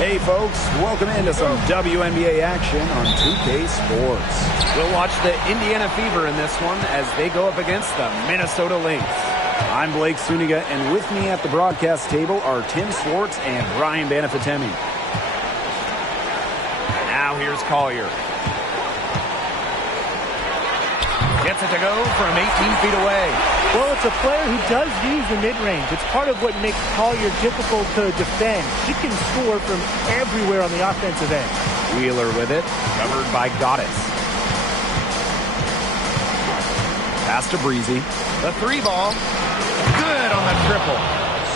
Hey folks, welcome into some WNBA action on 2K Sports. We'll watch the Indiana Fever in this one as they go up against the Minnesota Lynx. I'm Blake Suniga, and with me at the broadcast table are Tim Swartz and Brian Banafitemi. Now here's Collier. Gets it to go from 18 feet away. Well, it's a player who does use the mid-range. It's part of what makes Collier difficult to defend. She can score from everywhere on the offensive end. Wheeler with it, covered by Goddess. Pass to Breezy. The three ball. Good on the triple.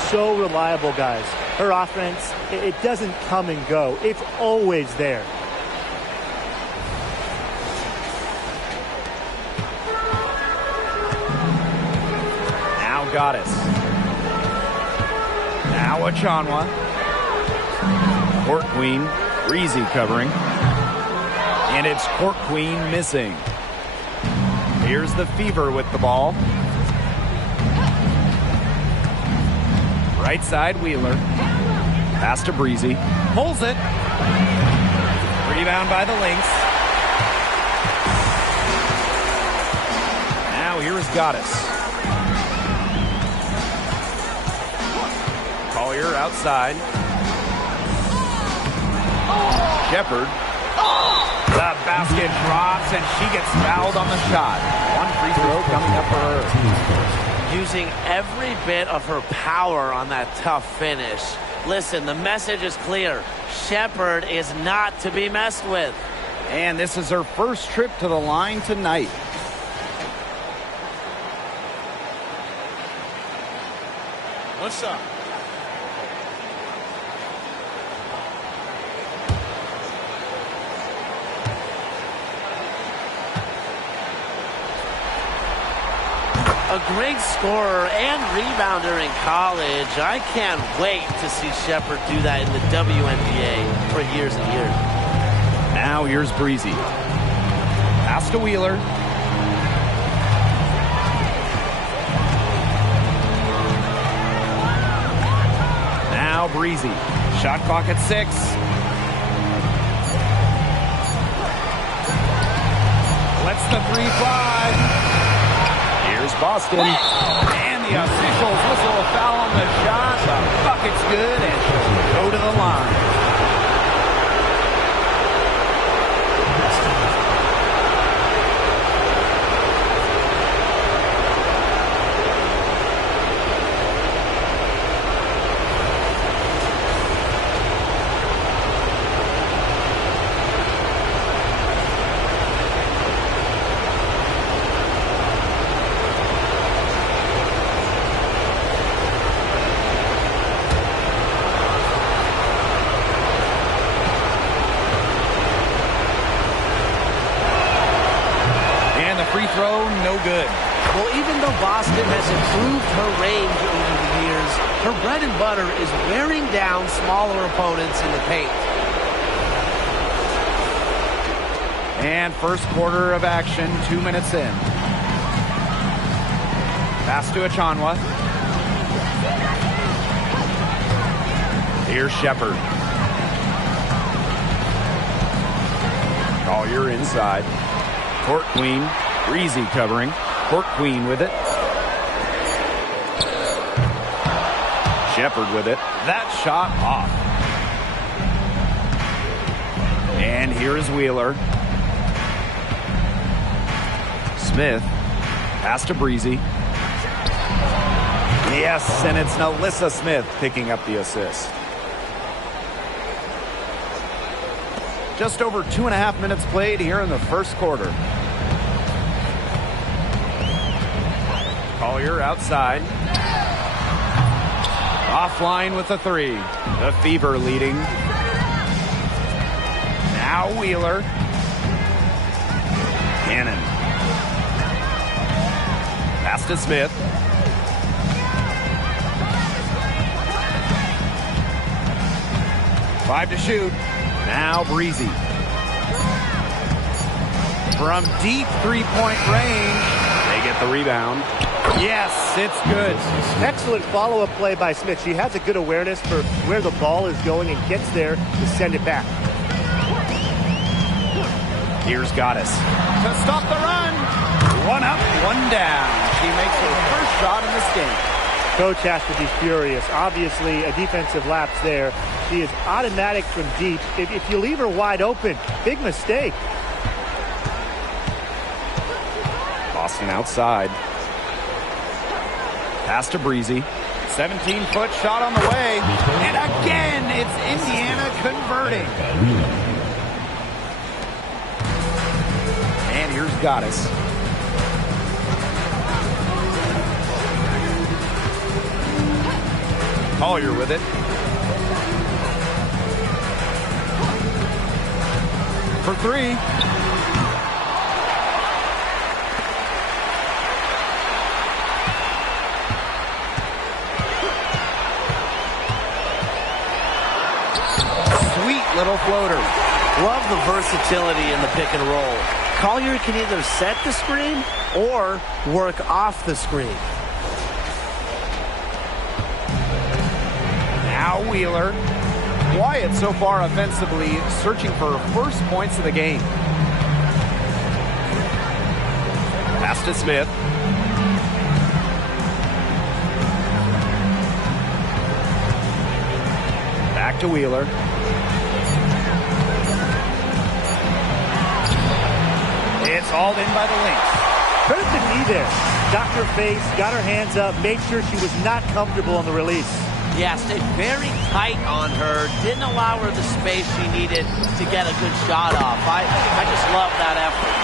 So reliable, guys. Her offense, it doesn't come and go. It's always there. Goddess. Now Achanwa. Court Queen. Breezy covering. And it's Court Queen missing. Here's the Fever with the ball. Right side Wheeler. Pass to Breezy. Pulls it. Rebound by the Lynx. Now here's Goddess. Collier outside. Shepard. The basket drops and she gets fouled on the shot. One free throw coming up for her. Using every bit of her power on that tough finish. Listen, the message is clear. Shepard is not to be messed with. And this is her first trip to the line tonight. What's up? A great scorer and rebounder in college. I can't wait to see Shepard do that in the WNBA for years and years. Now here's Breezy. Pass to Wheeler. Now Breezy. Shot clock at 6. Lets the three fly. Here's Boston. And the officials whistle a foul on the shot. The bucket's good and she'll go to the line. Free throw, no good. Well, even though Boston has improved her range over the years, her bread and butter is wearing down smaller opponents in the paint. And first quarter of action, 2 minutes in. Pass to Achanwa. Here's Shepard. Collier inside. Court Queen. Breezy covering. Court Queen with it. Shepard with it. That shot off. And here is Wheeler. Smith. Pass to Breezy. Yes, and it's Alyssa Smith picking up the assist. Just over 2.5 minutes played here in the first quarter. Collier outside. Offline with the three. The Fever leading. Now Wheeler. Cannon. Pass to Smith. Five to shoot. Now Breezy. From deep three-point range, they get get the rebound. Yes, it's good. Excellent follow-up play by Smith. She has a good awareness for where the ball is going and gets there to send it back. Here's Goddess to stop the run. One up, one down. She makes her first shot in this game. Coach has to be furious. Obviously, a defensive lapse there. She is automatic from deep. If you leave her wide open, big mistake. Boston outside. Pass to Breezy. 17-foot shot on the way. And again, it's Indiana converting. And here's Goddess. Collier with it. For three. Sweet little floater. Love the versatility in the pick and roll. Collier can either set the screen or work off the screen. Now Wheeler. Quiet so far offensively, searching for first points of the game. Pass to Smith. Back to Wheeler. It's hauled in by the Lynx. Credit the knee there. Got her face, got her hands up, made sure she was not comfortable on the release. Yeah, stayed very tight on her. Didn't allow her the space she needed to get a good shot off. I just love that effort.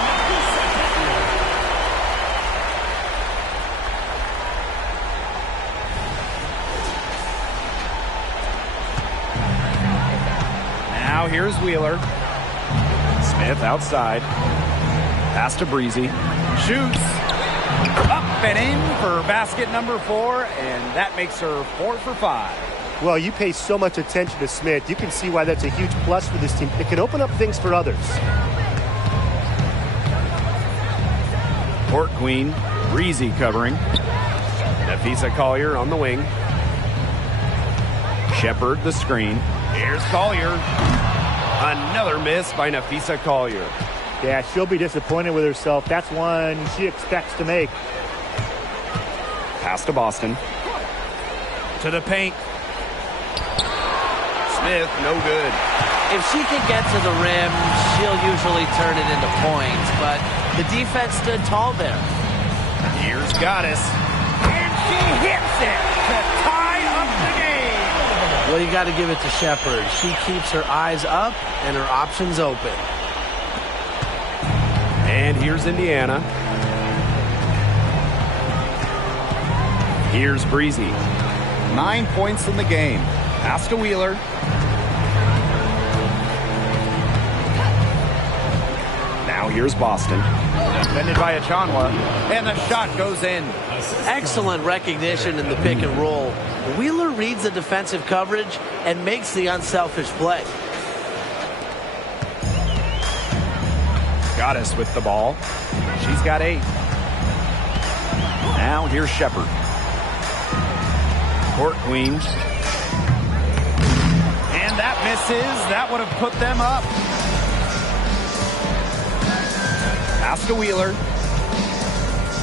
Now here's Wheeler. Smith outside. Pass to Breezy. Shoots. Up and in for basket number 4, and that makes her 4 for 5. Well, you pay so much attention to Smith. You can see why that's a huge plus for this team. It can open up things for others. Court Queen, Breezy covering. Nafisa Collier on the wing. Shepard the screen. Here's Collier. Another miss by Nafisa Collier. Yeah, she'll be disappointed with herself. That's one she expects to make. Pass to Boston. To the paint. Smith, no good. If she can get to the rim, she'll usually turn it into points, but the defense stood tall there. Here's Goddess. And she hits it to tie up the game. Well, you got to give it to Shepard. She keeps her eyes up and her options open. And here's Indiana. Here's Breezy. 9 points in the game. Pass to Wheeler. Now here's Boston. Defended by Achanwa. And the shot goes in. Excellent recognition in the pick and roll. Wheeler reads the defensive coverage and makes the unselfish play. Goddess with the ball. She's got 8. Now here's Shepard. Court Queen. And that misses. That would have put them up. Pass to Wheeler.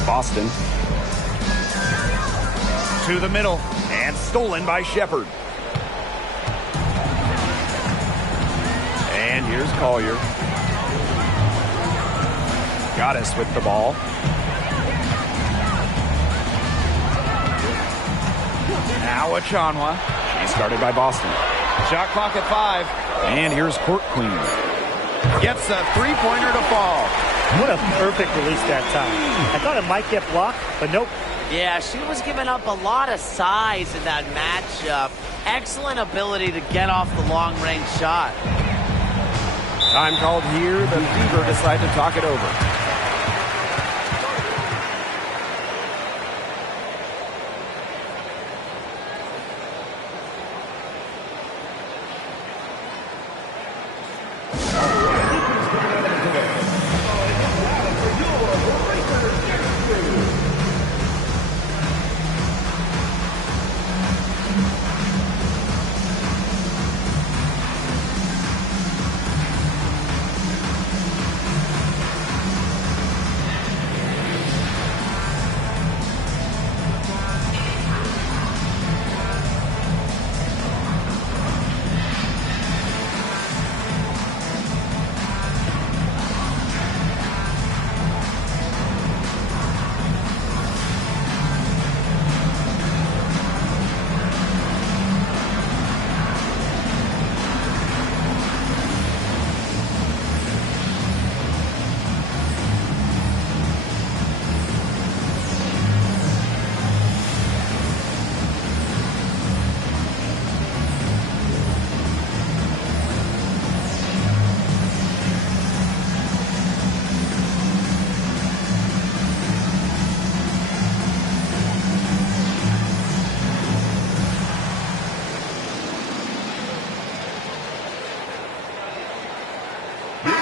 Boston. To the middle. And stolen by Shepard. And here's Collier. Goddess with the ball. Now Achanwa. She's guarded by Boston. Shot clock at 5. And here's Court Queen. Gets a three-pointer to fall. What a perfect release that time. I thought it might get blocked, but nope. Yeah, she was giving up a lot of size in that matchup. Excellent ability to get off the long-range shot. Time called here. The Fever decide to talk it over.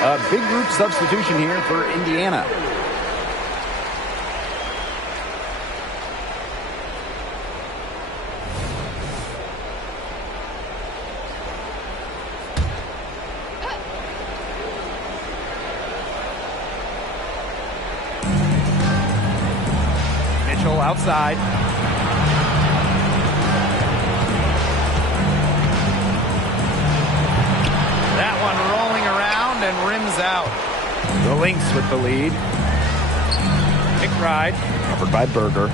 A big group substitution here for Indiana. Mitchell outside. That one rolling around and rims out. The Lynx with the lead. McBride, covered by Berger.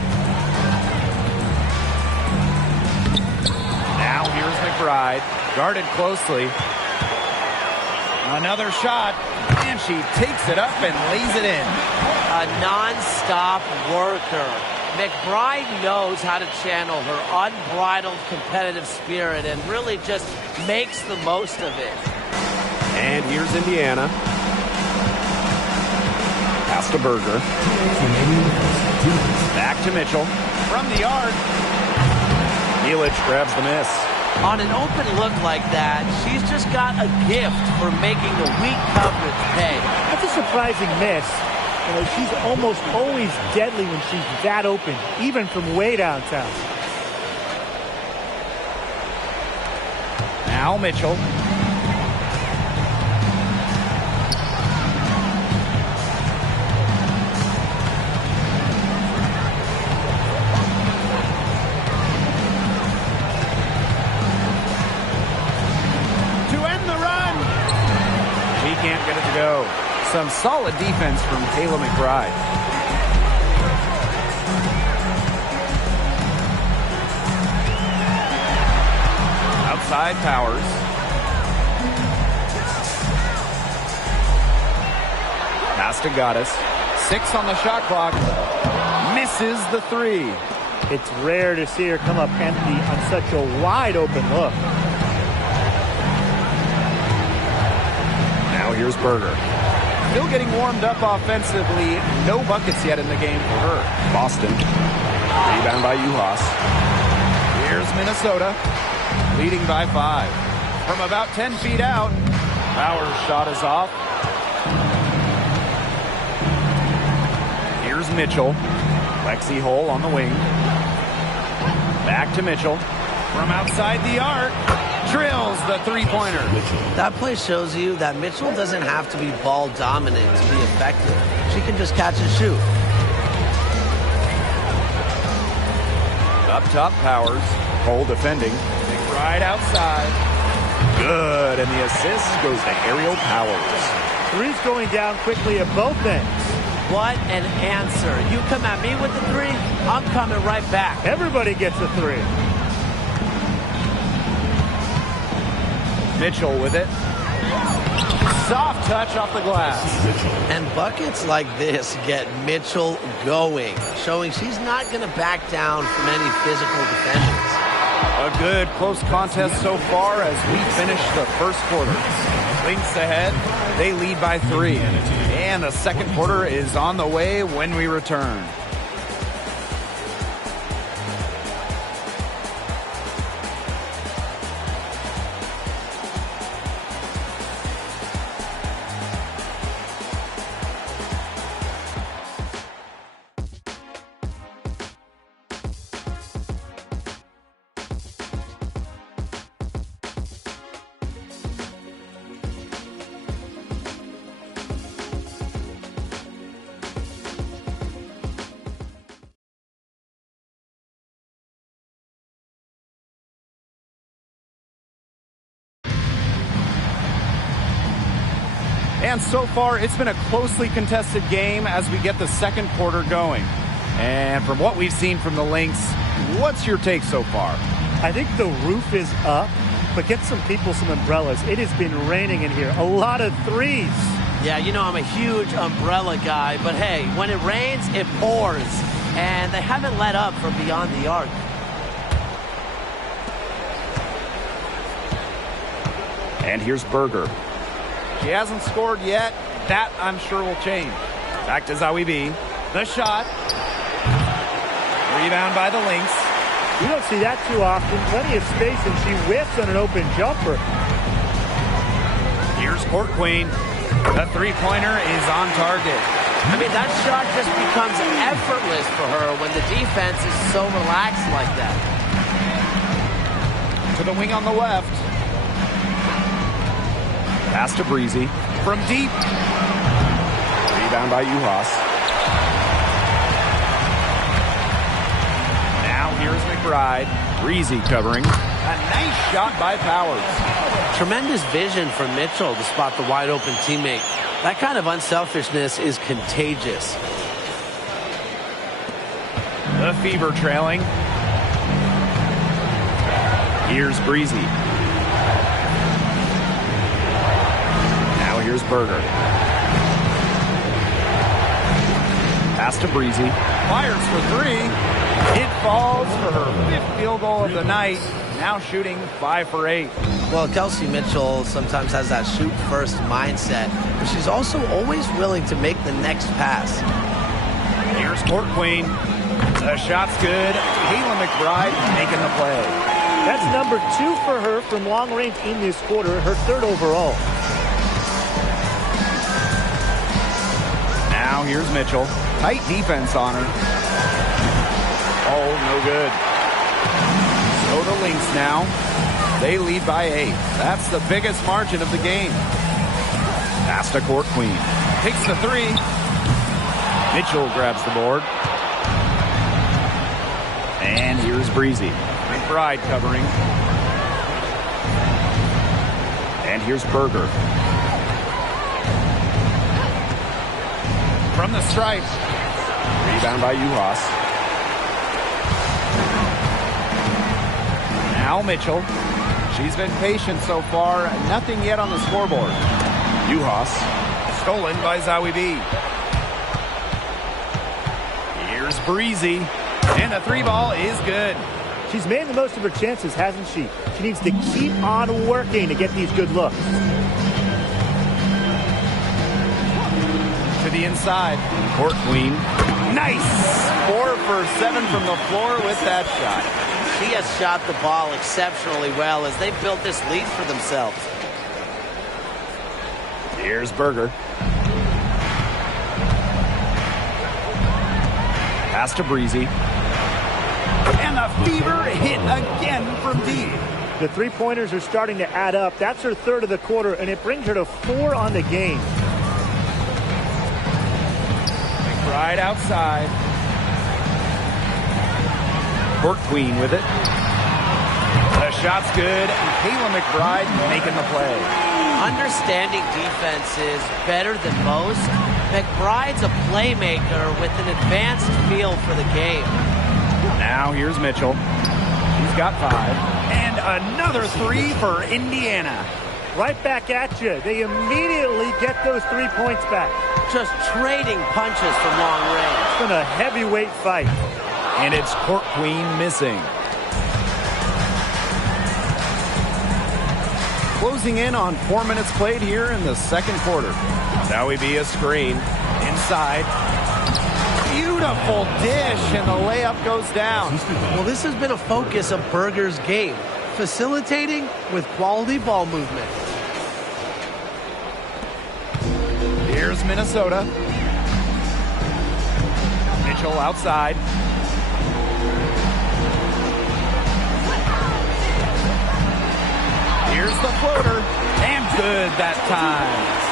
Now here's McBride, guarded closely. Another shot, and she takes it up and lays it in. A non-stop worker. McBride knows how to channel her unbridled competitive spirit and really just makes the most of it. And here's Indiana. Pass to Berger. Back to Mitchell. From the arc. Milic grabs the miss. On an open look like that, she's just got a gift for making the weak coverage pay. That's a surprising miss. You know, she's almost always deadly when she's that open, even from way downtown. Now Mitchell. Can't get it to go. Some solid defense from Kayla McBride. Outside Powers. Pass to Gaddis. 6 on the shot clock. Misses the 3. It's rare to see her come up empty on such a wide open look. Here's Berger. Still getting warmed up offensively. No buckets yet in the game for her. Boston. Rebound by Uhas. Here's Minnesota. Leading by 5. From about 10 feet out. Powers' shot is off. Here's Mitchell. Lexi Hole on the wing. Back to Mitchell. From outside the arc. Drills the three-pointer. That play shows you that Mitchell doesn't have to be ball dominant to be effective. She can just catch and shoot. Up top, Powers. Cole defending. McBride outside. Good, and the assist goes to Ariel Powers. Three's going down quickly at both ends. What an answer. You come at me with the 3, I'm coming right back. Everybody gets a 3. Mitchell with it. Soft touch off the glass. And buckets like this get Mitchell going, showing she's not going to back down from any physical defenders. A good close contest so far as we finish the first quarter. Lynx ahead. They lead by 3. And the second quarter is on the way when we return. And so far, it's been a closely contested game as we get the second quarter going. And from what we've seen from the Lynx, what's your take so far? I think the roof is up, but get some people some umbrellas. It has been raining in here. A lot of threes. Yeah, you know I'm a huge umbrella guy, but hey, when it rains, it pours. And they haven't let up from beyond the arc. And here's Berger. She hasn't scored yet. That, I'm sure, will change. Back to Zawibi. The shot. Rebound by the Lynx. You don't see that too often. Plenty of space, and she whiffs on an open jumper. Here's Court Queen. The three-pointer is on target. I mean, that shot just becomes effortless for her when the defense is so relaxed like that. To the wing on the left. Pass to Breezy. From deep. Rebound by Uhas. Now here's McBride. Breezy covering. A nice shot by Powers. Tremendous vision from Mitchell to spot the wide open teammate. That kind of unselfishness is contagious. The Fever trailing. Here's Breezy. Now here's Berger. Pass to Breezy. Fires for three. It falls for her 5th field goal of the night. Now shooting 5 for 8. Well, Kelsey Mitchell sometimes has that shoot-first mindset, but she's also always willing to make the next pass. Here's Court Queen. The shot's good. Kayla McBride making the play. That's number 2 for her from long range in this quarter, her 3rd overall. Now here's Mitchell. Tight defense on her. Oh, no good. So the Lynx now. They lead by 8. That's the biggest margin of the game. Pass to Court Queen. Takes the 3. Mitchell grabs the board. And here's Breezy. McBride covering. And here's Berger. From the stripe. Rebound by Uhas. Now Mitchell. She's been patient so far. Nothing yet on the scoreboard. Uhas. Stolen by Zawi B. Here's Breezy. And the 3-ball is good. She's made the most of her chances, hasn't she? She needs to keep on working to get these good looks. To the inside. Court Queen. Nice! 4 for 7 from the floor with that shot. She has shot the ball exceptionally well as they built this lead for themselves. Here's Berger. Pass to Breezy. And the Fever hit again from deep. The 3-pointers are starting to add up. That's her 3rd of the quarter, and it brings her to 4 on the game. Right outside. Court Queen with it. The shot's good. And Kayla McBride making the play. Understanding defenses better than most, McBride's a playmaker with an advanced feel for the game. Now here's Mitchell. He's got 5. And another 3 for Indiana. Right back at you. They immediately get those 3 points back. Just trading punches from long range. It's been a heavyweight fight. And it's Court Queen missing. Closing in on 4 minutes played here in the 2nd quarter. That would be a screen. Inside. Beautiful dish, and the layup goes down. Well, this has been a focus of Berger's game. Facilitating with quality ball movement. Here's Minnesota. Mitchell outside. Here's the floater. And good that time.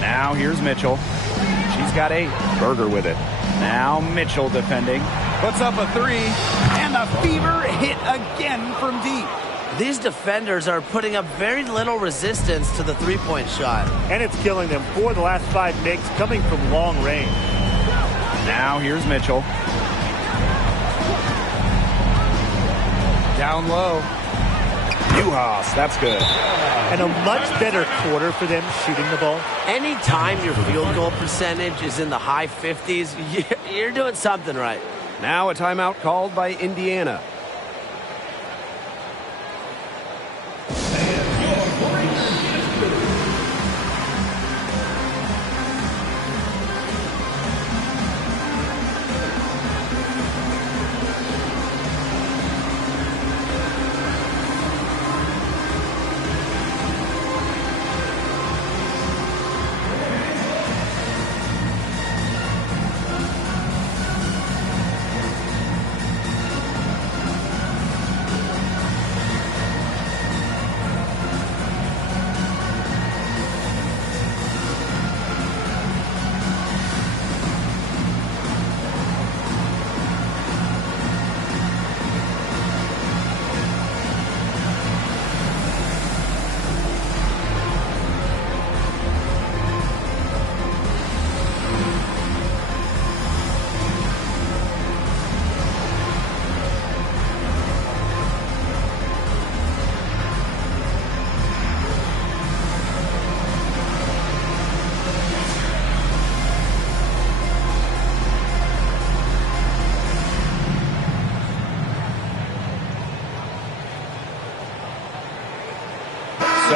Now here's Mitchell. She's got 8. Berger with it. Now Mitchell defending. Puts up a 3. And the Fever hit again from deep. These defenders are putting up very little resistance to the 3-point shot. And it's killing them. 4 of the last 5 makes coming from long range. Now here's Mitchell. Down low. Uhas, that's good. And a much better quarter for them shooting the ball. Anytime your field goal percentage is in the high 50s, you're doing something right. Now a timeout called by Indiana.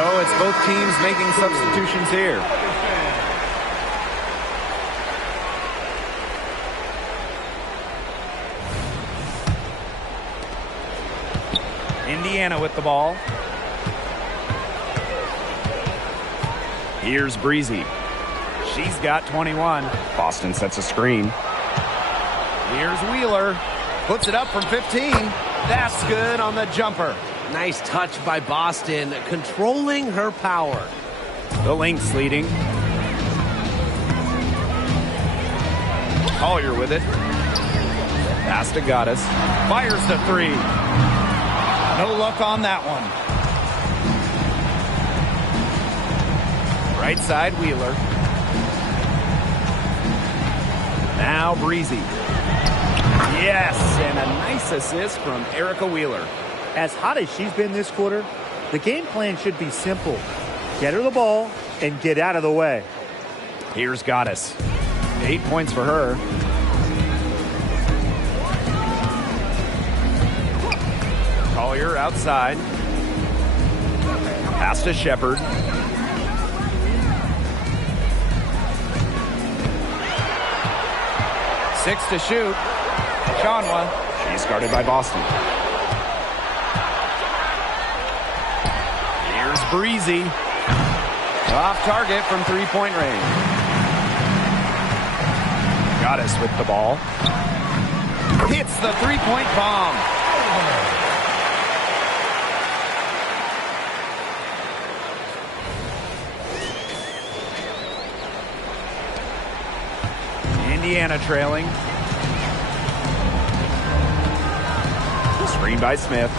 So it's both teams making substitutions here. Indiana with the ball. Here's Breezy. She's got 21. Boston sets a screen. Here's Wheeler. Puts it up from 15. That's good on the jumper. Nice touch by Boston, controlling her power. The Lynx leading. Collier with it. Pass to Goddess. Fires the three. No luck on that one. Right side, Wheeler. Now Breezy. Yes, and a nice assist from Erica Wheeler. As hot as she's been this quarter, the game plan should be simple. Get her the ball and get out of the way. Here's Goddess. 8 points for her. Collier outside. Pass to Shepard. Six to shoot. Shanwa. She's guarded by Boston. Here's Breezy. Off target from three-point range. Goddess with the ball. Hits the three-point bomb. Indiana trailing. Screen by Smith.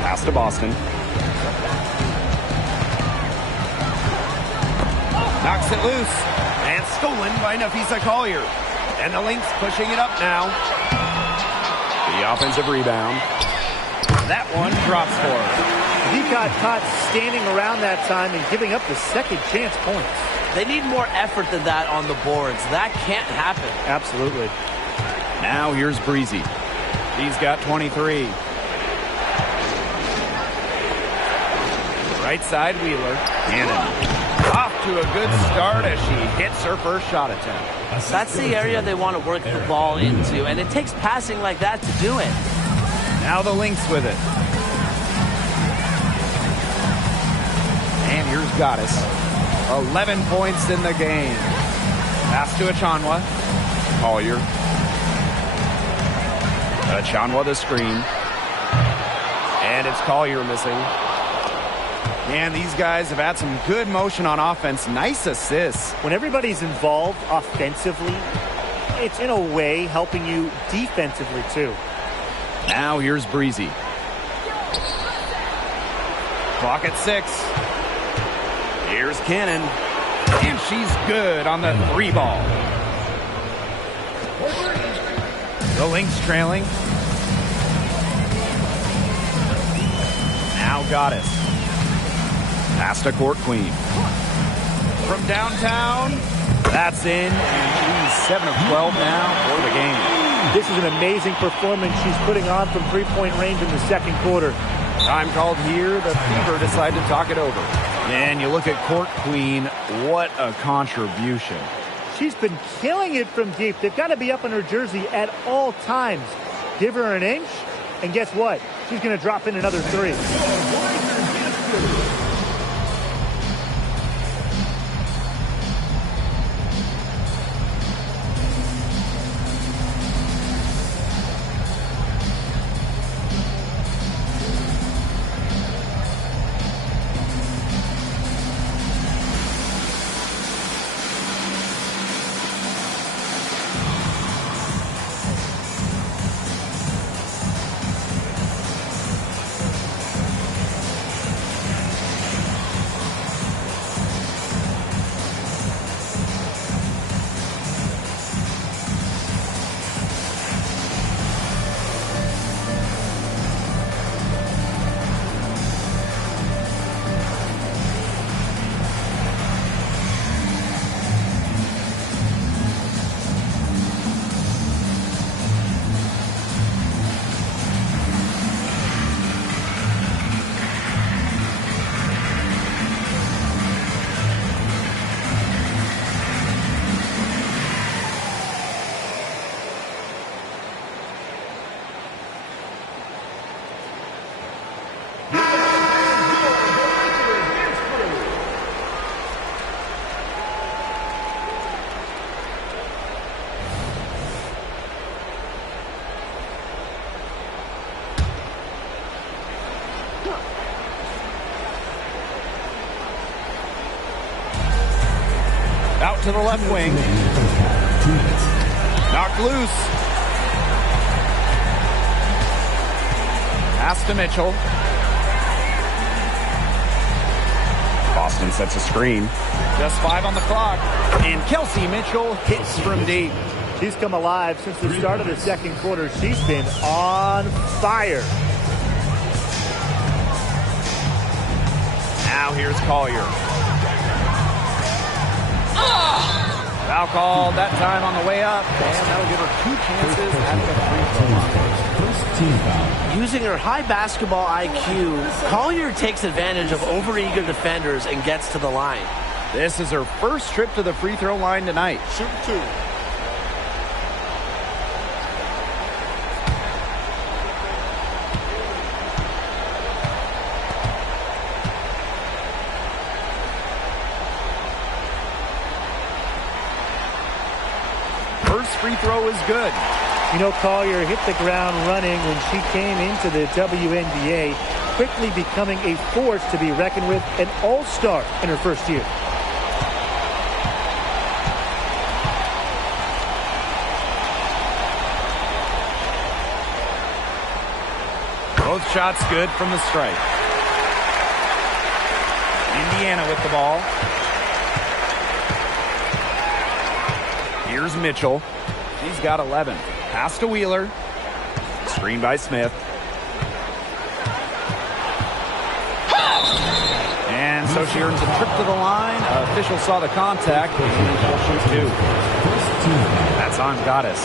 Pass to Boston. Knocks it loose. And stolen by Nafisa Collier. And the Lynx pushing it up now. The offensive rebound. That one drops for her. He got caught standing around that time and giving up the second chance points. They need more effort than that on the boards. That can't happen. Absolutely. Now here's Breezy. He's got 23. Right side, Wheeler. Cannon. Off to a good start as she hits her first shot attempt. That's the area they want to work the ball into, and it takes passing like that to do it. Now the Lynx with it. And here's Goddess. 11 points in the game. Pass to Achanwa. Collier. Achanwa the screen. And it's Collier missing. And these guys have had some good motion on offense. Nice assists. When everybody's involved offensively, it's in a way helping you defensively too. Now here's Breezy. Clock at 6. Here's Cannon. And she's good on the three ball. The Lynx trailing. Now Goddess. Pass to Court Queen. From downtown. That's in. And she's 7 of 12 now for the game. This is an amazing performance she's putting on from three-point range in the second quarter. Time called here. The Fever decide to talk it over. And you look at Court Queen. What a contribution. She's been killing it from deep. They've got to be up in her jersey at all times. Give her an inch, and guess what? She's going to drop in another three. out to the left wing. Knocked loose. Pass to Mitchell. Boston sets a screen. Just 5 on the clock. And Kelsey Mitchell hits from deep. She's come alive since the start of the second quarter. She's been on fire. Now here's Collier. Foul called that time on the way up, and that'll give her 2 chances at the free throw line. First team foul. Using her high basketball IQ, Collier takes advantage of overeager defenders and gets to the line. This is her first trip to the free throw line tonight. Shoot 2. First free throw is good. You know, Collier hit the ground running when she came into the WNBA, quickly becoming a force to be reckoned with, an all-star in her first year. Both shots good from the stripe. Indiana with the ball. Here's Mitchell. She's got 11. Pass to Wheeler. Screen by Smith. And so she earns a trip to the line. Official saw the contact, and she'll shoot 2. That's on Goddess.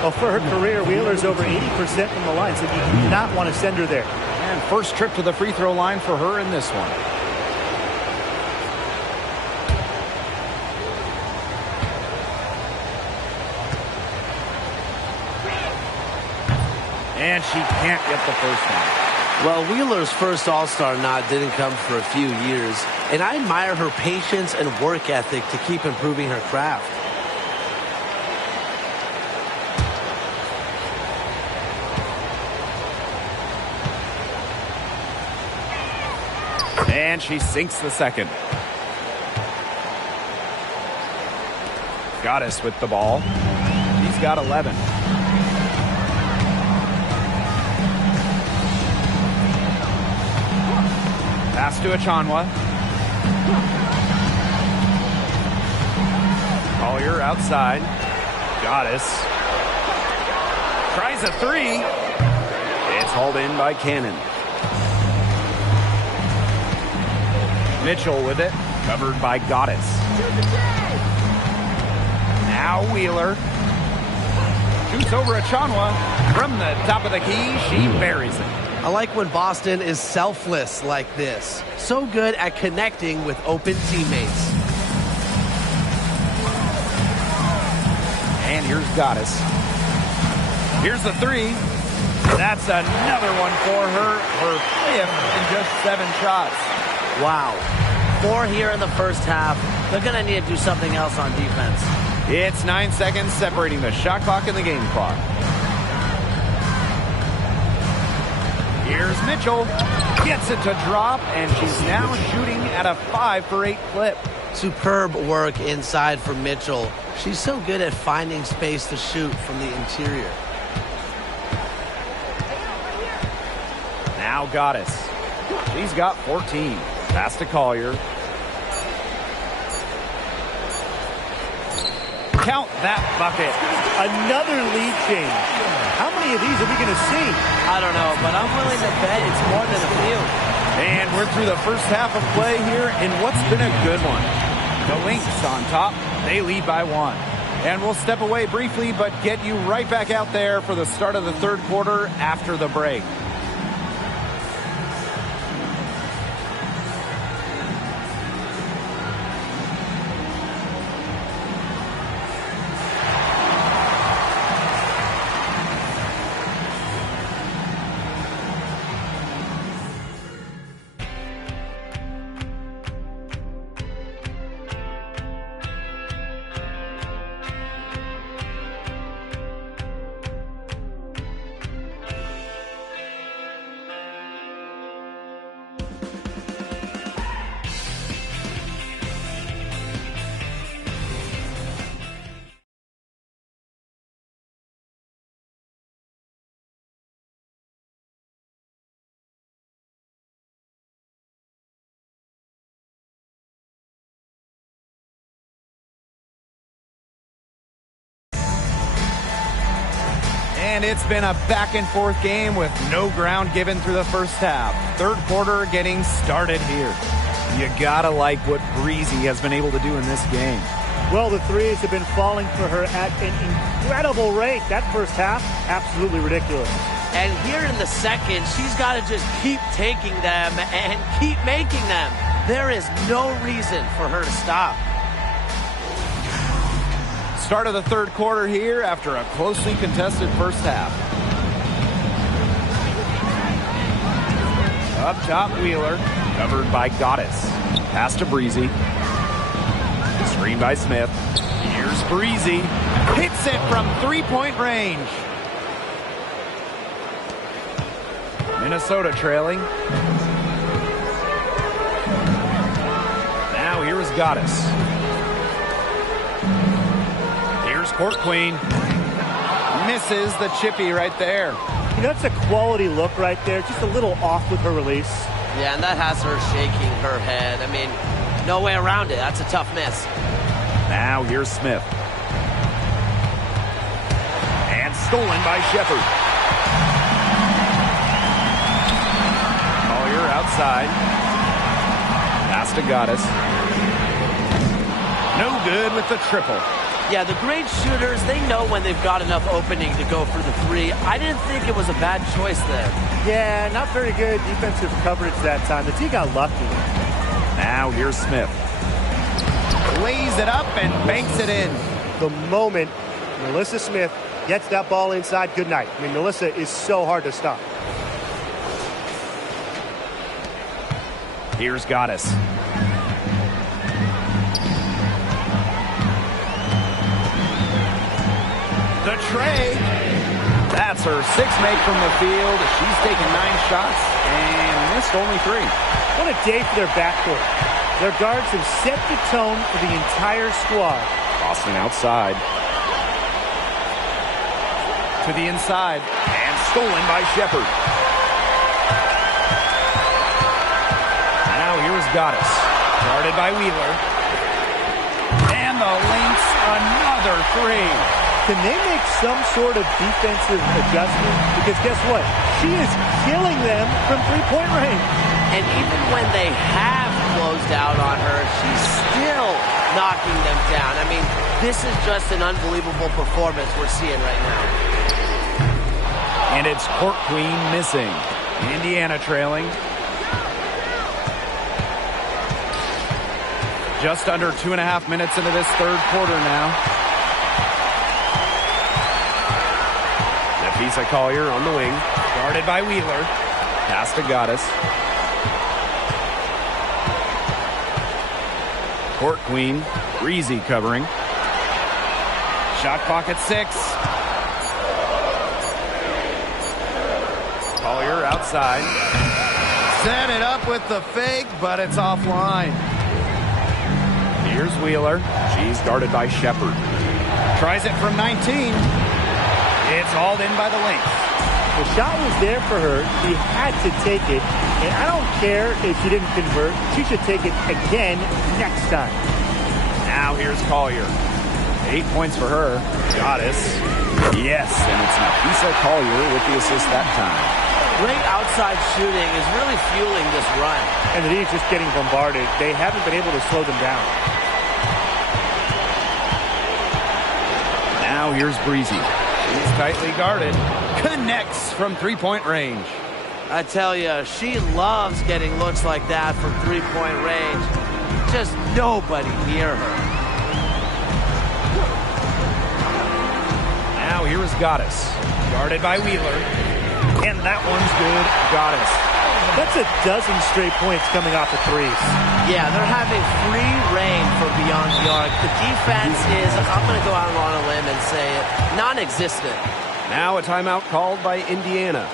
Well, for her career, Wheeler's over 80% from the line, so you do not want to send her there. And first trip to the free throw line for her in this one. And she can't get the first one. Well, Wheeler's first All-Star nod didn't come for a few years, and I admire her patience and work ethic to keep improving her craft. And she sinks the second. Goddess with the ball. She's got 11. Pass to Achanwa. Collier outside. Goddess. Tries a 3. It's hauled in by Cannon. Mitchell with it. Covered by Goddess. Now Wheeler. Shoots over Achanwa. From the top of the key, she buries it. I like when Boston is selfless like this. So good at connecting with open teammates. And here's Goddess. Here's the 3. That's another one for her. Her 5th in just 7 shots. Wow. 4 here in the first half. They're going to need to do something else on defense. It's 9 seconds separating the shot clock and the game clock. Here's Mitchell. Gets it to drop, and she's now shooting at a 5 for 8 clip. Superb work inside for Mitchell. She's so good at finding space to shoot from the interior. Now Goddess. She's got 14. Pass to Collier. Count that bucket. Another lead change. How many of these are we going to see? I don't know, but I'm willing to bet it's more than a few. And we're through the first half of play here in what's been a good one. The Lynx on top. They lead by 1. And we'll step away briefly, but get you right back out there for the start of the third quarter after the break. And it's been a back-and-forth game with no ground given through the first half. Third quarter getting started here. You gotta like what Breezy has been able to do in this game. Well, the threes have been falling for her at an incredible rate. That first half, absolutely ridiculous. And here in the second, she's got to just keep taking them and keep making them. There is no reason for her to stop. Start of the third quarter here after a closely contested first half. Up top, Wheeler, covered by Goddess. Pass to Breezy. Screen by Smith. Here's Breezy. Hits it from three-point range. Minnesota trailing. Now here is Goddess. Here's Court Queen. Misses the chippy right there. You know, that's a quality look right there. Just a little off with her release. Yeah, and that has her shaking her head. I mean, no way around it. That's a tough miss. Now here's Smith. And stolen by Shepard. Collier outside. Pass to Goddess. No good with the triple. Yeah, the great shooters, they know when they've got enough opening to go for the three. I didn't think it was a bad choice there. Yeah, not very good defensive coverage that time. The team got lucky. Now here's Smith. Lays it up and banks it in. The moment Melissa Smith gets that ball inside, good night. I mean, Melissa is so hard to stop. Here's Goddess. The tray. That's her sixth make from the field. She's taken 9 shots and missed only 3. What a day for their backcourt. Their guards have set the tone for the entire squad. Boston outside. To the inside. And stolen by Shepard. Now here's Goddess. Guarded by Wheeler. And the Lynx, another 3. Can they make some sort of defensive adjustment? Because guess what? She is killing them from three-point range. And even when they have closed out on her, she's still knocking them down. I mean, this is just an unbelievable performance we're seeing right now. And it's Court Queen missing. Indiana trailing. Just under 2.5 minutes into this third quarter now. Nafisa Collier on the wing. Guarded by Wheeler. Pass to Goddess. Court Queen. Breezy covering. Shot clock at 6. Collier outside. Set it up with the fake, but it's offline. Here's Wheeler. She's guarded by Shepard. Tries it from 19. It's hauled in by the Lynx. The shot was there for her. She had to take it. And I don't care if she didn't convert. She should take it again next time. Now here's Collier. 8 points for her. Goddess. Yes, and it's Nafisa Collier with the assist that time. Great outside shooting is really fueling this run. And the team's just getting bombarded. They haven't been able to slow them down. Now here's Breezy. He's tightly guarded. Connects from three-point range. I tell you, she loves getting looks like that from three-point range. Just nobody near her. Now here is Goddess. Guarded by Wheeler. And that one's good. Goddess. That's a dozen straight points coming off the threes. Yeah, they're having free reign from beyond the arc. The defense is, I'm going to go out on a limb and say it, non-existent. Now a timeout called by Indiana.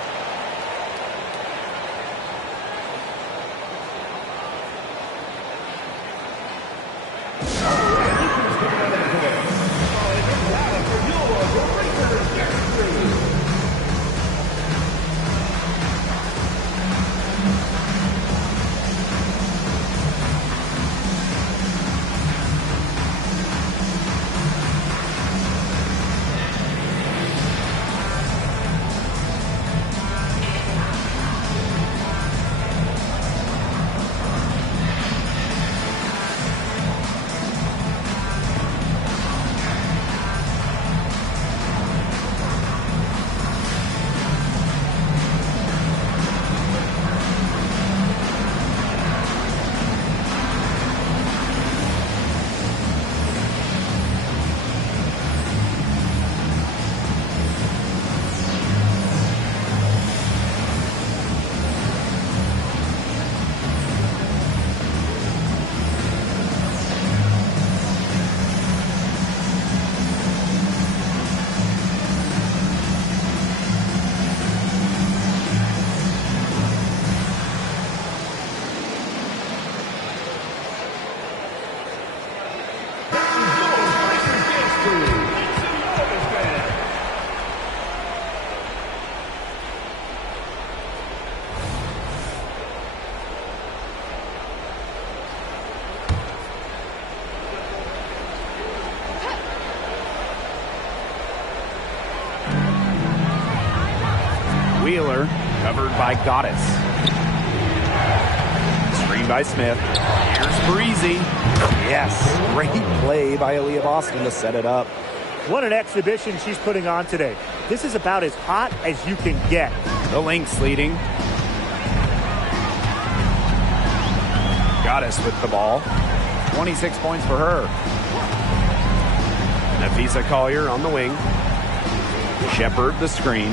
by Goddess. Screen by Smith. Here's Breezy. Yes, great play by Aaliyah Boston to set it up. What an exhibition she's putting on today. This is about as hot as you can get. The Lynx leading. Goddess with the ball. 26 points for her. Nafisa Collier on the wing. Shepard the screen.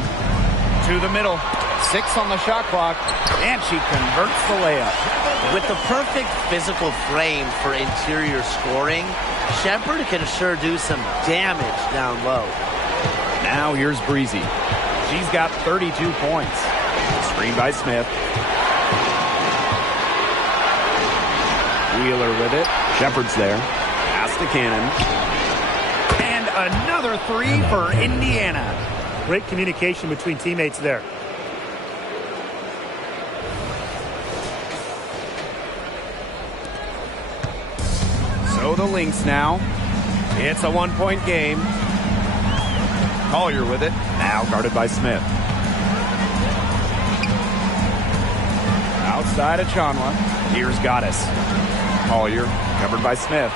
To the middle. 6 on the shot clock. And she converts the layup. With the perfect physical frame for interior scoring, Shepard can sure do some damage down low. Now here's Breezy. She's got 32 points. Screen by Smith. Wheeler with it. Shepard's there. Pass to Cannon. And another 3 for Indiana. Great communication between teammates there. So the Lynx now. It's a 1-point game. Collier with it. Now guarded by Smith. Outside of Chanwa. Here's Goddess. Collier covered by Smith.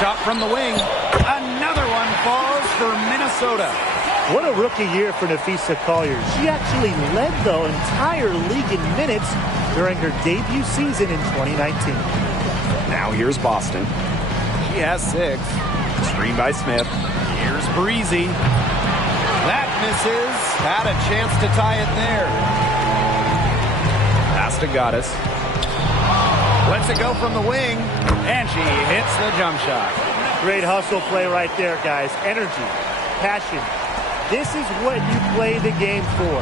Shot from the wing. Another one falls for Minnesota. What a rookie year for Nafisa Collier. She actually led the entire league in minutes during her debut season in 2019. Now here's Boston. She has 6. Screen by Smith. Here's Breezy. That misses. Had a chance to tie it there. Pass to Goddess. Lets it go from the wing. And she hits the jump shot. Great hustle play right there, guys. Energy, passion. This is what you play the game for.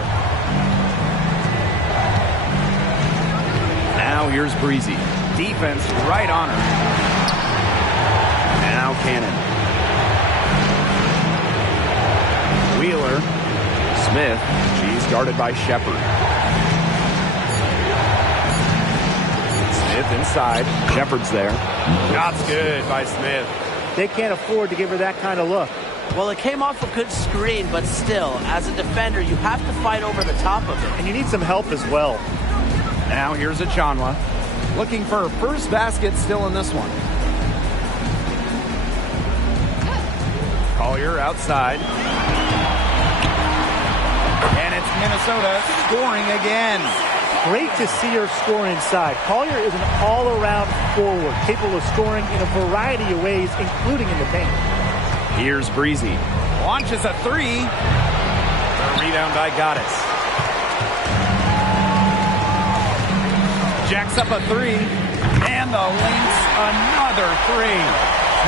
Now here's Breezy. Defense right on her. Now Cannon. Wheeler. Smith. She's guarded by Shepard. Smith inside. Shepard's there. Shot's good by Smith. They can't afford to give her that kind of look. Well, it came off a good screen, but still, as a defender, you have to fight over the top of it. And you need some help as well. Now here's a Chanwa. Looking for her first basket still in this one. Collier outside. And it's Minnesota scoring again. Great to see her score inside. Collier is an all-around forward, capable of scoring in a variety of ways, including in the paint. Here's Breezy. Launches a 3. The rebound by Goddess. Jacks up a 3. And the Lynx another 3.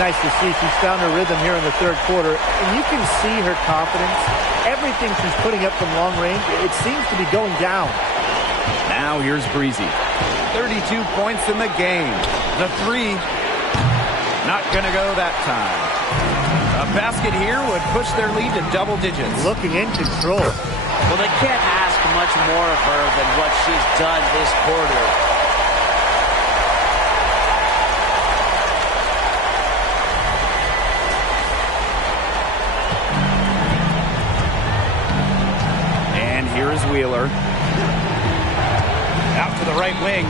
Nice to see she's found her rhythm here in the third quarter. And you can see her confidence. Everything she's putting up from long range, it seems to be going down. Now here's Breezy. 32 points in the game. The 3. Not going to go that time. A basket here would push their lead to double digits. Looking in control. Well, they can't ask much more of her than what she's done this quarter. And here is Wheeler. Out to the right wing.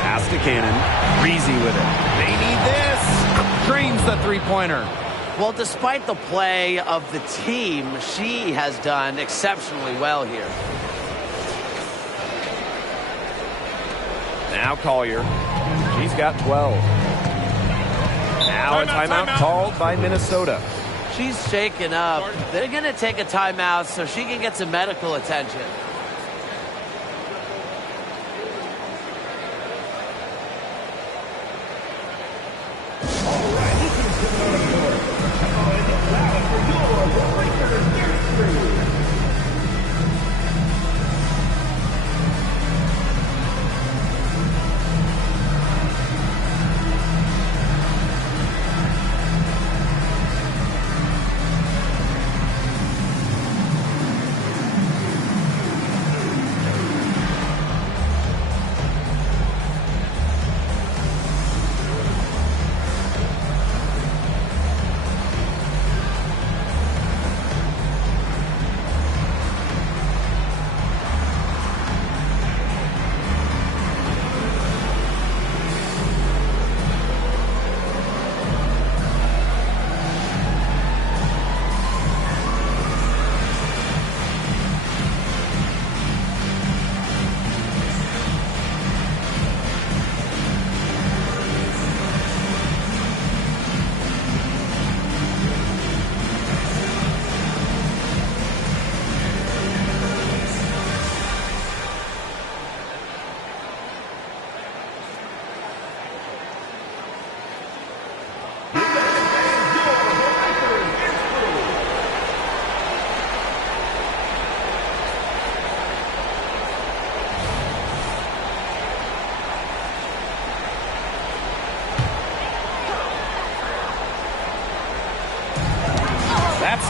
Pass to Cannon. Breezy with it. They need this. Drains the three-pointer. Well, despite the play of the team, she has done exceptionally well here. Now Collier. She's got 12. Now a timeout called by Minnesota. She's shaken up. They're going to take a timeout so she can get some medical attention.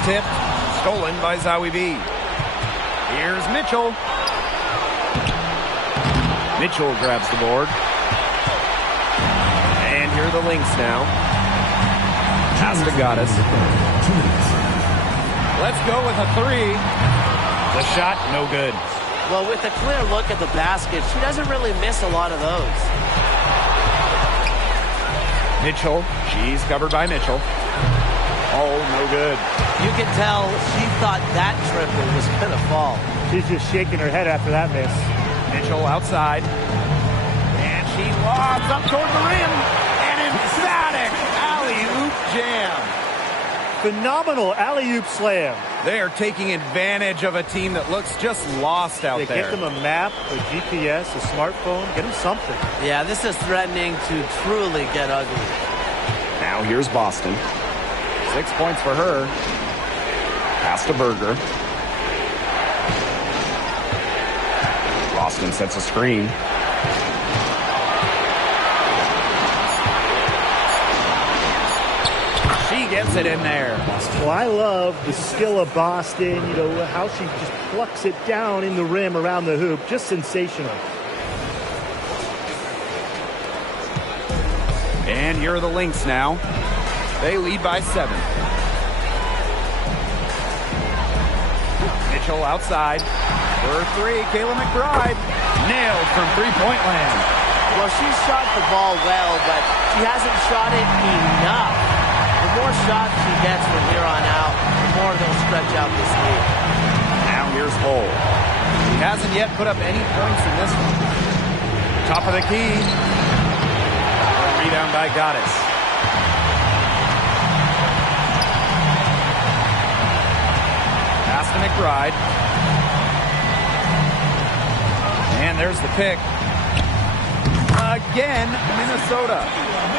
tipped. Stolen by Zowie B. Here's Mitchell. Mitchell grabs the board. And here are the Lynx now. Pass to Goddess. Let's go with a three. The shot, no good. Well, with a clear look at the basket, she doesn't really miss a lot of those. Mitchell, she's covered by Mitchell. Oh, no good. You can tell she thought that triple was going to fall. She's just shaking her head after that miss. Mitchell outside. And she lobs up toward the rim. An emphatic alley-oop jam. Phenomenal alley-oop slam. They are taking advantage of a team that looks just lost out there. Get them a map, a GPS, a smartphone. Get them something. Yeah, this is threatening to truly get ugly. Now here's Boston. 6 points for her. Pass to Berger. Boston sets a screen. She gets it in there. Well, I love the skill of Boston. You know, how she just plucks it down in the rim around the hoop. Just sensational. And here are the Lynx now. They lead by 7. Mitchell outside. For 3, Kayla McBride. Nailed from three-point land. Well, she shot the ball well, but she hasn't shot it enough. The more shots she gets from here on out, the more they'll stretch out this lead. Now here's Hull. He hasn't yet put up any points in this one. Top of the key. Rebound by Goddess. Pass to McBride. And there's the pick. Again, Minnesota.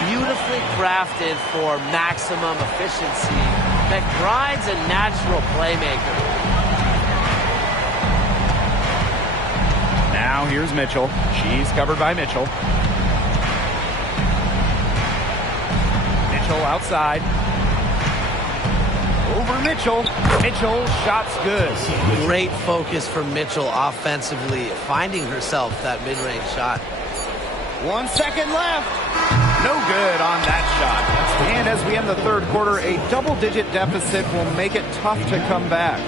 Beautifully crafted for maximum efficiency. McBride's a natural playmaker. Now here's Mitchell. She's covered by Mitchell. Mitchell outside. Over Mitchell. Mitchell, shots good. Great focus for Mitchell offensively, finding herself that mid-range shot. 1 second left. No good on that shot. And as we end the third quarter, a double-digit deficit will make it tough to come back.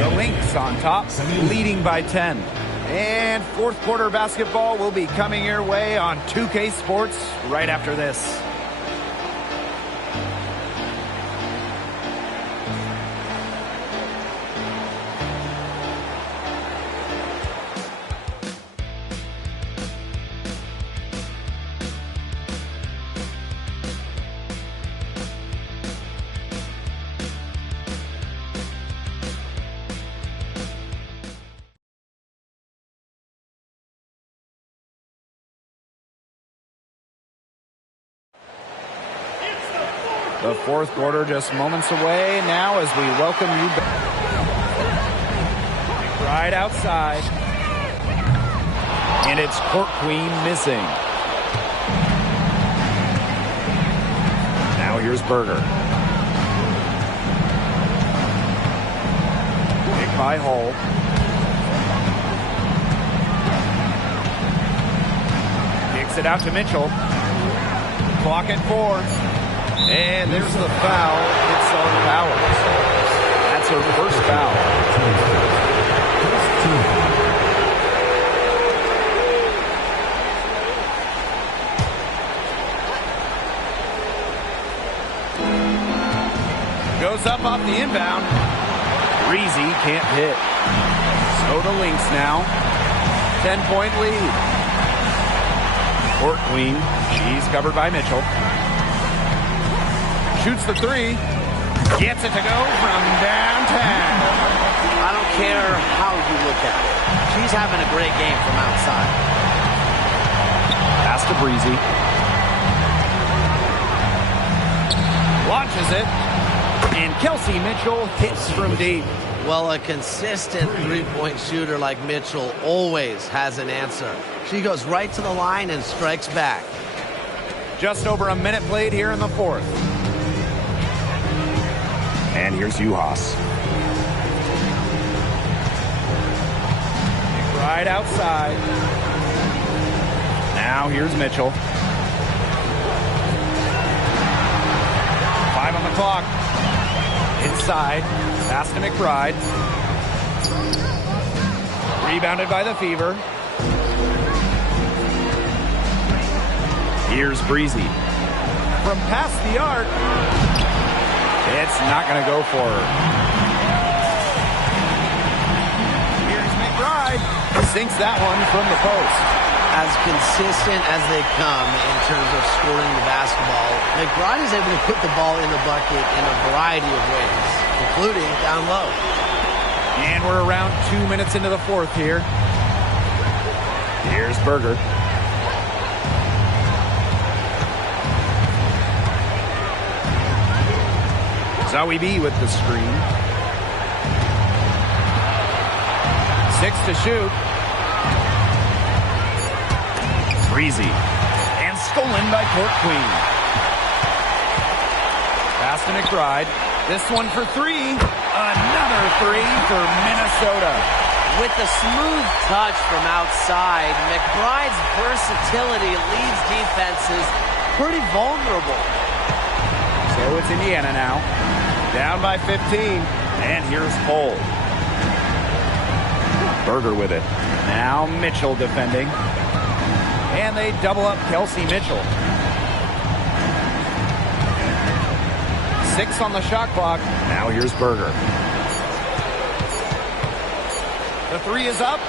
The Lynx on top, leading by 10. And fourth quarter basketball will be coming your way on 2K Sports right after this. The fourth quarter just moments away now as we welcome you back. Right outside. And it's Court Queen missing. Now here's Berger. Pick by Hull. Kicks it out to Mitchell. Clock at 4. And there's the foul. It's on Powers. That's her first foul. Goes up off the inbound. Breezy can't hit. So the Lynx now. 10-point lead. Court Queen. She's covered by Mitchell. Shoots the 3. Gets it to go from downtown. I don't care how you look at it. She's having a great game from outside. Pass to Breezy. Launches it. And Kelsey Mitchell hits from deep. Well, a consistent three-point shooter like Mitchell always has an answer. She goes right to the line and strikes back. Just over a minute played here in the fourth. And here's Uhas. Right outside. Now here's Mitchell. 5 on the clock. Inside. Pass to McBride. Rebounded by the Fever. Here's Breezy. From past the arc. It's not going to go for her. Here's McBride. Sinks that one from the post. As consistent as they come in terms of scoring the basketball, McBride is able to put the ball in the bucket in a variety of ways, including down low. And we're around 2 minutes into the fourth here. Here's Berger. Zowie B with the screen. 6 to shoot. Breezy. And stolen by Court Queen. Pass to McBride. This one for 3. Another 3 for Minnesota. With the smooth touch from outside, McBride's versatility leaves defenses pretty vulnerable. So it's Indiana now. Down by 15. And here's Cole. Berger with it. Now Mitchell defending. And they double up Kelsey Mitchell. 6 on the shot clock. Now here's Berger. The 3 is up.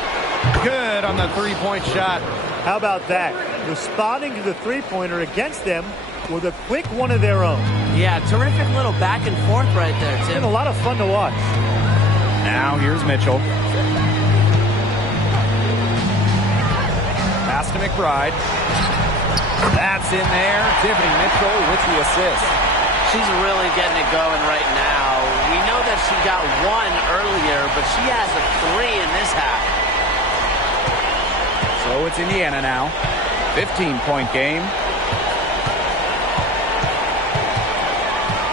Good on the three-point shot. How about that? Responding to the three-pointer against them with a quick one of their own. Yeah, terrific little back and forth right there, It's Tim. been a lot of fun to watch. Now here's Mitchell. Pass to McBride. That's in there. Tiffany Mitchell with the assist. She's really getting it going right now. We know that she got 1 earlier, but she has a 3 in this half. So it's Indiana now. 15-point game.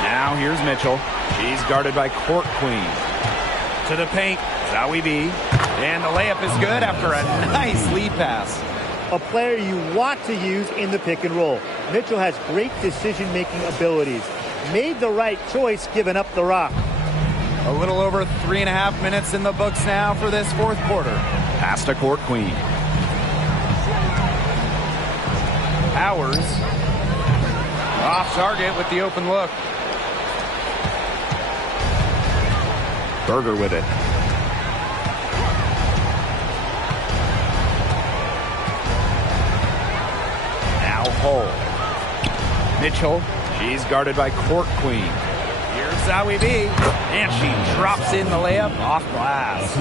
Now here's Mitchell. She's guarded by Court Queen. To the paint. Zowie B. And the layup is good after a nice lead pass. A player you want to use in the pick and roll. Mitchell has great decision-making abilities. Made the right choice giving up the rock. A little over 3.5 minutes in the books now for this fourth quarter. Pass to Court Queen. Powers. Off target with the open look. Berger with it. Now Hull. Mitchell. She's guarded by Court Queen. Here's Zowie B. And she drops in the layup off glass.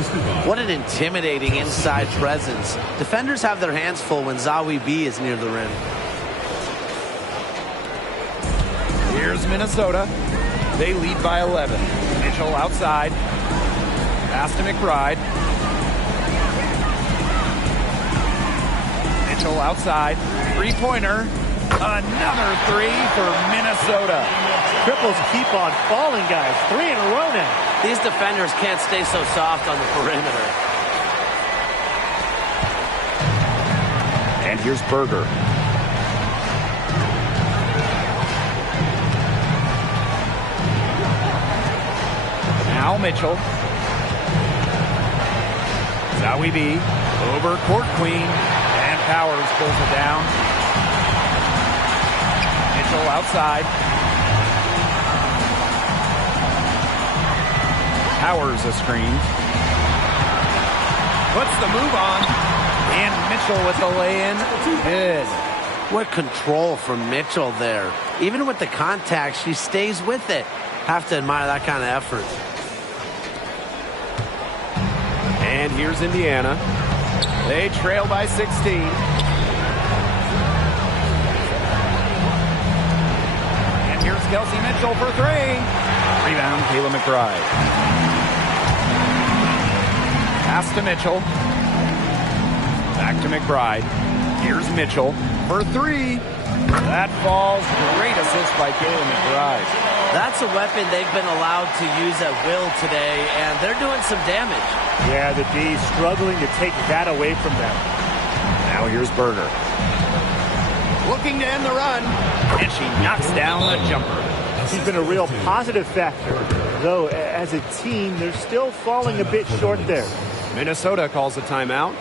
What an intimidating inside presence. Defenders have their hands full when Zowie B is near the rim. Here's Minnesota. They lead by 11. Mitchell outside. Pass to McBride. Mitchell outside. Three-pointer. Another 3 for Minnesota. Triples keep on falling, guys. 3 in a row now. These defenders can't stay so soft on the perimeter. And here's Berger. Now Mitchell. Zowie B. Over Court Queen. And Powers pulls it down. Mitchell outside. Powers a screen. Puts the move on. And Mitchell with the lay-in. Good. What control from Mitchell there. Even with the contact, she stays with it. Have to admire that kind of effort. And here's Indiana. They trail by 16. And here's Kelsey Mitchell for 3. Rebound, Kayla McBride. Pass to Mitchell. Back to McBride. Here's Mitchell for 3. That falls. Great assist by Kayla McBride. That's a weapon they've been allowed to use at will today, and they're doing some damage. Yeah, the D struggling to take that away from them. Now here's Berger. Looking to end the run, and she knocks down the jumper. She's been a real positive factor, though as a team, they're still falling a bit short there. Minnesota calls a timeout.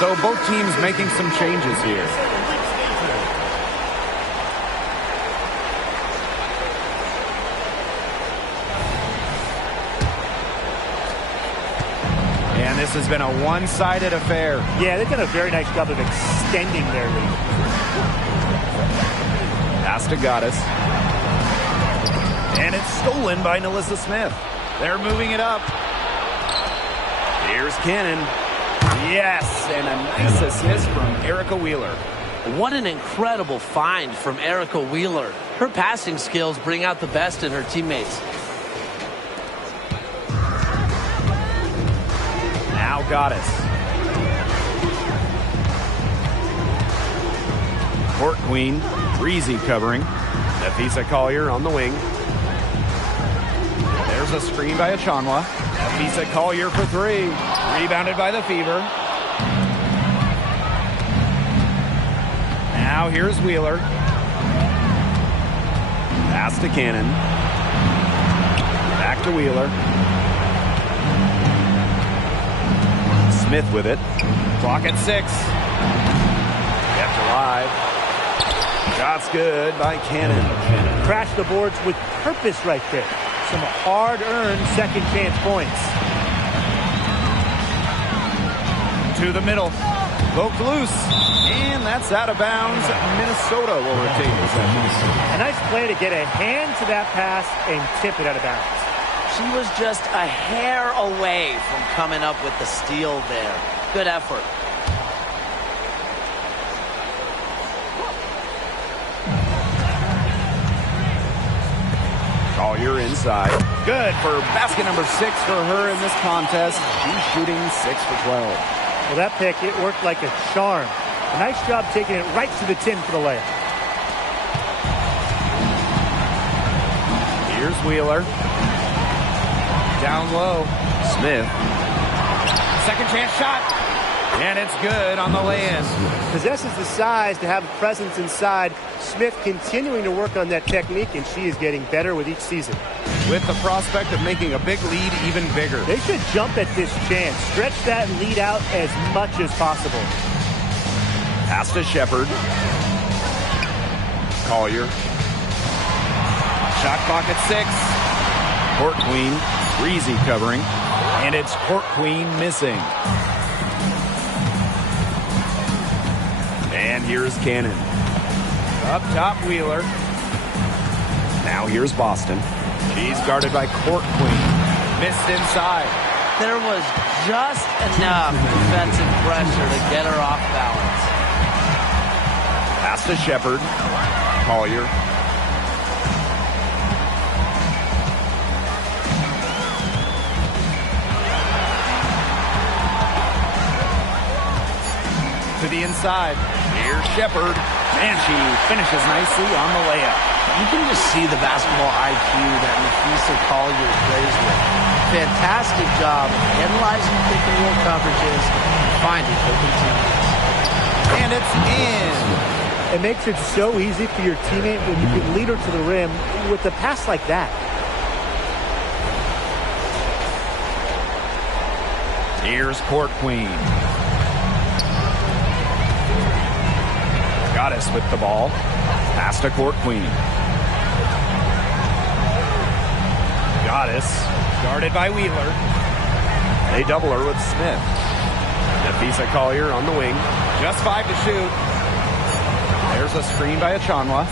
So both teams making some changes here. And this has been a one-sided affair. Yeah, they've done a very nice job of extending their lead. Pass to Goddess. And it's stolen by Nalissa Smith. They're moving it up. Here's Cannon. Yes, and a nice assist from Erica Wheeler. What an incredible find from Erica Wheeler. Her passing skills bring out the best in her teammates. Now Goddess. Court Queen, Breezy covering. Nafisa Collier on the wing. There's a screen by Achanwa. Nafisa Collier for three. Rebounded by the Fever. Now here's Wheeler. Pass to Cannon. Back to Wheeler. Smith with it. Clock at 6. Kept alive. Shot's good by Cannon. Crashed the boards with purpose right there. Some hard-earned second chance points. To the middle. Poked loose. And that's out of bounds. Minnesota will retain possession. A nice play to get a hand to that pass and tip it out of bounds. She was just a hair away from coming up with the steal there. Good effort. Collier inside. Good for basket number 6 for her in this contest. She's shooting 6 for 12. Well, that pick, it worked like a charm. A nice job taking it right to the tin for the layup. Here's Wheeler. Down low. Smith. Second chance shot. And it's good on the lay-in. Possesses the size to have presence inside. Smith continuing to work on that technique, and she is getting better with each season. With the prospect of making a big lead even bigger. They should jump at this chance. Stretch that lead out as much as possible. Pass to Shepard. Collier. Shot clock at 6. Court Queen. Breezy covering. And it's Court Queen missing. And here's Cannon. Up top, Wheeler. Now here's Boston. She's guarded by Court Queen. Missed inside. There was just enough defensive pressure to get her off balance. Pass to Shepard. Collier. To the inside. Here's Shepard. And she finishes nicely on the layup. You can just see the basketball IQ that Nafisa Collier plays with. Fantastic job analyzing pick and roll coverages and finding open teammates. And it's in. It makes it so easy for your teammate when you can lead her to the rim with a pass like that. Here's Court Queen. Goddess with the ball. Pass to Court Queen. Goddess guarded by Wheeler. They double her with Smith. Nafisa Collier on the wing. Just 5 to shoot. There's a screen by Achanwa.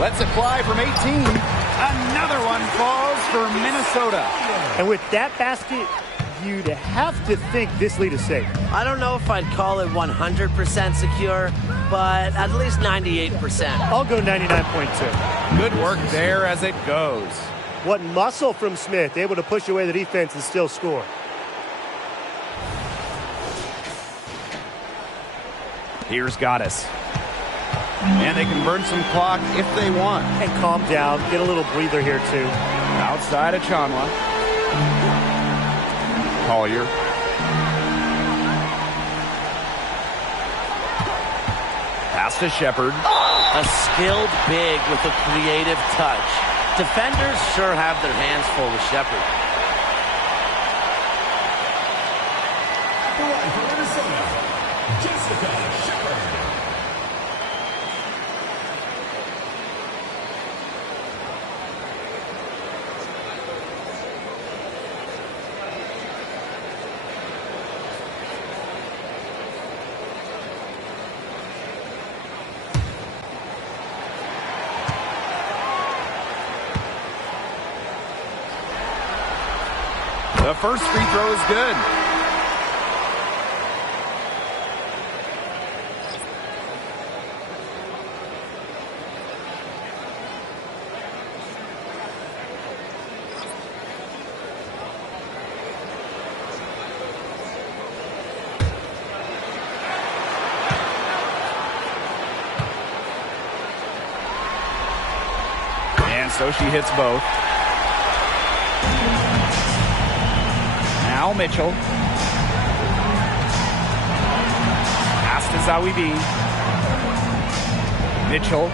Lets it fly from 18. Another one falls for Minnesota. And with that basket, you'd have to think this lead is safe. I don't know if I'd call it 100% secure, but at least 98%. I'll go 99.2. Good work there as it goes. What muscle from Smith, able to push away the defense and still score. Here's Goddess. And they can burn some clock if they want. And calm down, get a little breather here too. Outside of Achanwa. Collier. Pass to Shepard. A skilled big with a creative touch. Defenders sure have their hands full with Shepard. The first free throw is good. And so she hits both. Now Mitchell. Pass to Zawi B. Mitchell.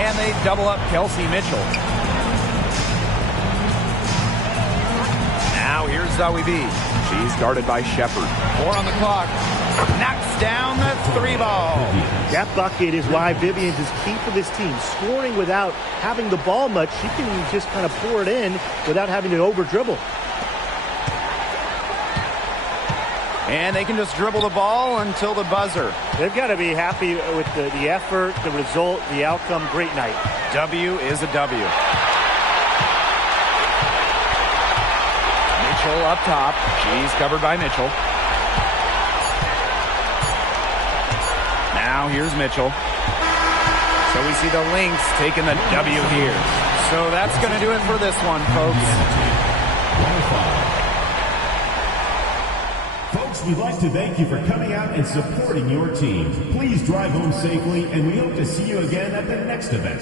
And they double up Kelsey Mitchell. Now here's Zawi B. She's guarded by Shepard. 4 on the clock. Knocks down the 3 ball. That bucket is why Vivians is key for this team. Scoring without having the ball much, she can just kind of pour it in without having to over-dribble. And they can just dribble the ball until the buzzer. They've got to be happy with the effort, the result, the outcome. Great night. W is a W. Mitchell up top. She's covered by Mitchell. Now here's Mitchell. So we see the Lynx taking the W here. So that's going to do it for this one, folks. We'd like to thank you for coming out and supporting your team. Please drive home safely, and we hope to see you again at the next event.